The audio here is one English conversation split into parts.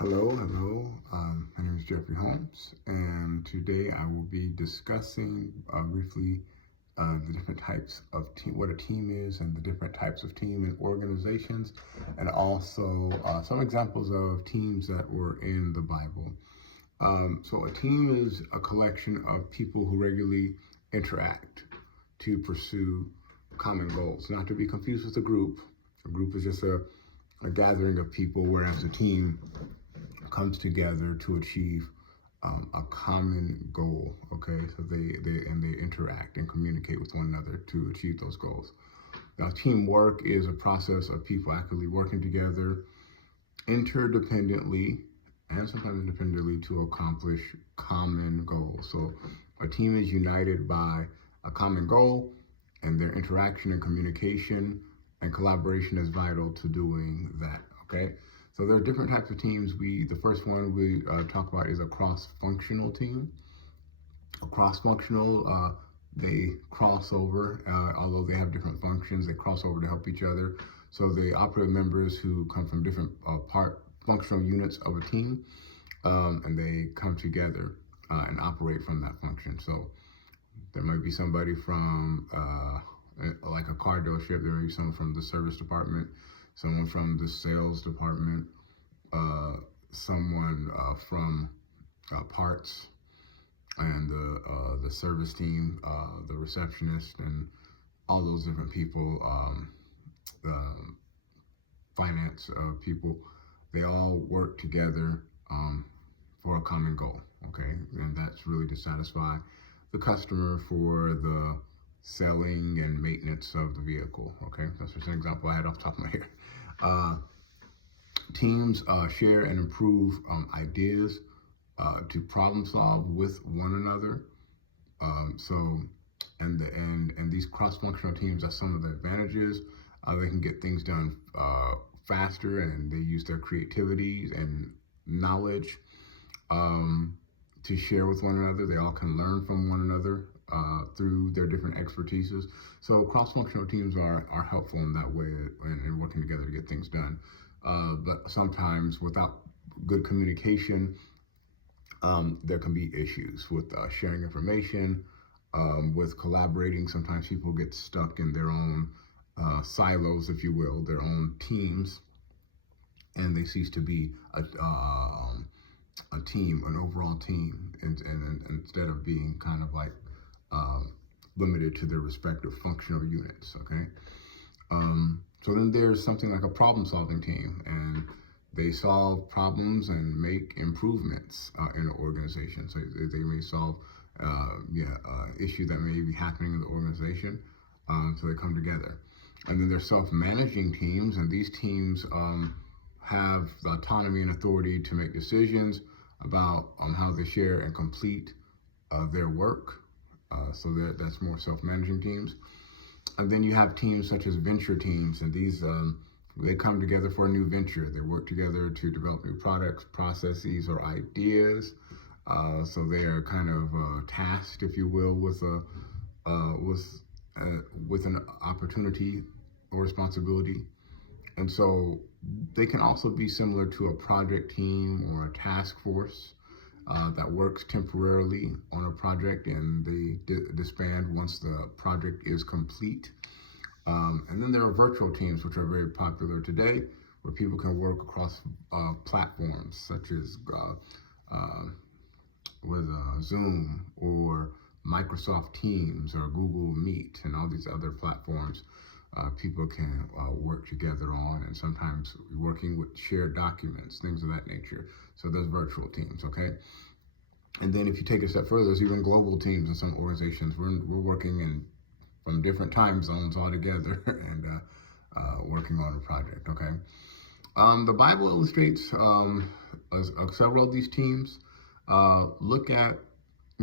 Hello. My name is Jeffrey Holmes, and today I will be discussing briefly the different types of team, what a team is, and the different types of team and organizations, and also some examples of teams that were in the Bible. So, a team is a collection of people who regularly interact to pursue common goals, not to be confused with a group. A group is just a gathering of people, whereas a team comes together to achieve a common goal. Okay, so they interact and communicate with one another to achieve those goals. Now, teamwork is a process of people actively working together interdependently and sometimes independently to accomplish common goals. So, a team is united by a common goal, and their interaction and communication and collaboration is vital to doing that. Okay, so there are different types of teams. The first one we talk about is a cross-functional team. A cross-functional, they cross over, although they have different functions. They cross over to help each other. So they operate members who come from different functional units of a team, and they come together and operate from that function. So there might be somebody from like a car dealership. There may be someone from the service department, someone from the sales department, someone from parts, and the service team, the receptionist, and all those different people, the finance people. They all work together for a common goal. Okay, and that's really to satisfy the customer for the selling and maintenance of the vehicle. Okay, that's just an example I had off the top of my head. Uh, Teams share and improve ideas to problem solve with one another. So, and these cross-functional teams are some of the advantages. They can get things done faster, and they use their creativity and knowledge to share with one another. They all can learn from one another through their different expertises. So cross-functional teams are helpful in that way in working together to get things done. But sometimes without good communication, there can be issues with sharing information, with collaborating. Sometimes people get stuck in their own silos, if you will, their own teams, and they cease to be a team, an overall team, and instead of being kind of like limited to their respective functional units. Okay. So then there's something like a problem-solving team, and they solve problems and make improvements in an organization. So they may solve issue that may be happening in the organization. So they come together. And then there's self-managing teams, and these teams have the autonomy and authority to make decisions about how they share and complete their work. So that's more self-managing teams. And then you have teams such as venture teams, and these they come together for a new venture. They work together to develop new products, processes, or ideas. So they are kind of tasked, if you will, with an opportunity or responsibility. And so they can also be similar to a project team or a task force that works temporarily on a project, and they disband once the project is complete. And then there are virtual teams, which are very popular today, where people can work across platforms such as with Zoom or Microsoft Teams or Google Meet and all these other platforms. People can work together on, and sometimes working with shared documents, things of that nature. So there's virtual teams, okay? And then if you take it a step further, there's even global teams in some organizations. We're working from different time zones all together and working on a project, okay? The Bible illustrates several of these teams. Look at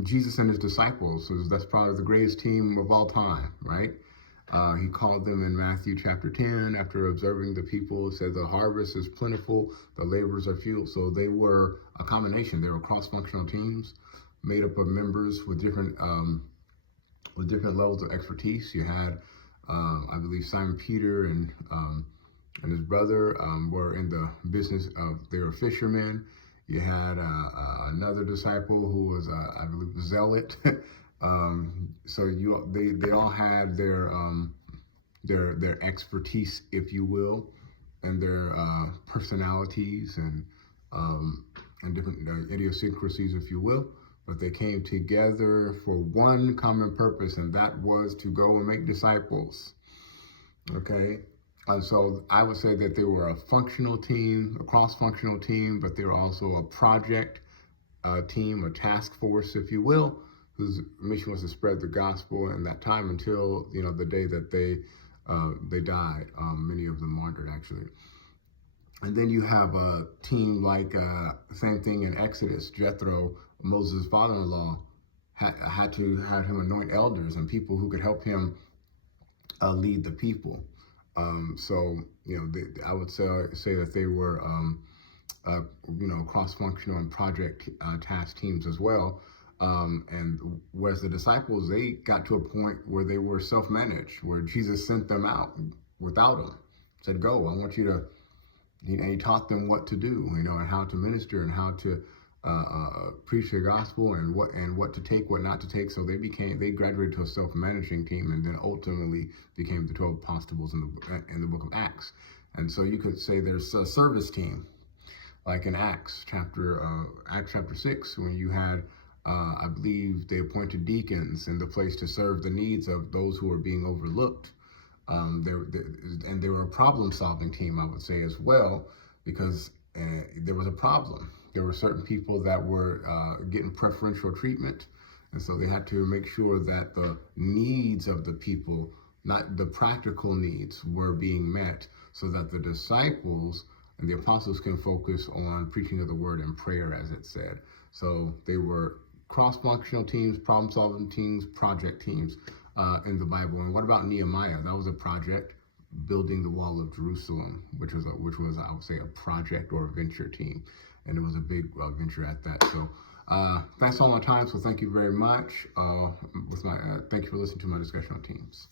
Jesus and his disciples. So that's probably the greatest team of all time, right? He called them in Matthew chapter 10 after observing the people. Said the harvest is plentiful, the laborers are few. So they were a combination. They were cross-functional teams made up of members with different levels of expertise. You had, I believe, Simon Peter and and his brother were in the business of, they were fishermen. You had another disciple who was, I believe, zealot. So they all had their expertise, if you will, and their personalities um, and different idiosyncrasies, if you will. But they came together for one common purpose, and that was to go and make disciples. Okay. And so I would say that they were a functional team, a cross-functional team, but they were also a project team, a task force, if you will, whose mission was to spread the gospel in that time until the day that they died. Many of them martyred, actually. And then you have a team like same thing in Exodus. Jethro, Moses' father-in-law, had to have him anoint elders and people who could help him lead the people. So I would say that they were cross-functional and project task teams as well. And whereas the disciples, they got to a point where they were self-managed, where Jesus sent them out without them. Said, "Go. I want you to." And he taught them what to do, and how to minister and how to preach the gospel and what to take, what not to take. So they graduated to a self-managing team, and then ultimately became the 12 apostles in the book of Acts. And so you could say there's a service team, like in Acts chapter 6, when you had I believe they appointed deacons in the place to serve the needs of those who are being overlooked. And they were a problem-solving team, I would say, as well, because there was a problem. There were certain people that were getting preferential treatment, and so they had to make sure that the needs of the people, not the practical needs, were being met, so that the disciples and the apostles can focus on preaching of the word and prayer, as it said. So they were cross-functional teams, problem-solving teams, project teams in the Bible. And what about Nehemiah? That was a project, building the wall of Jerusalem, which was I would say a project or a venture team, and it was a big venture at that. So that's all my time. So thank you very much. Thank you for listening to my discussion on teams.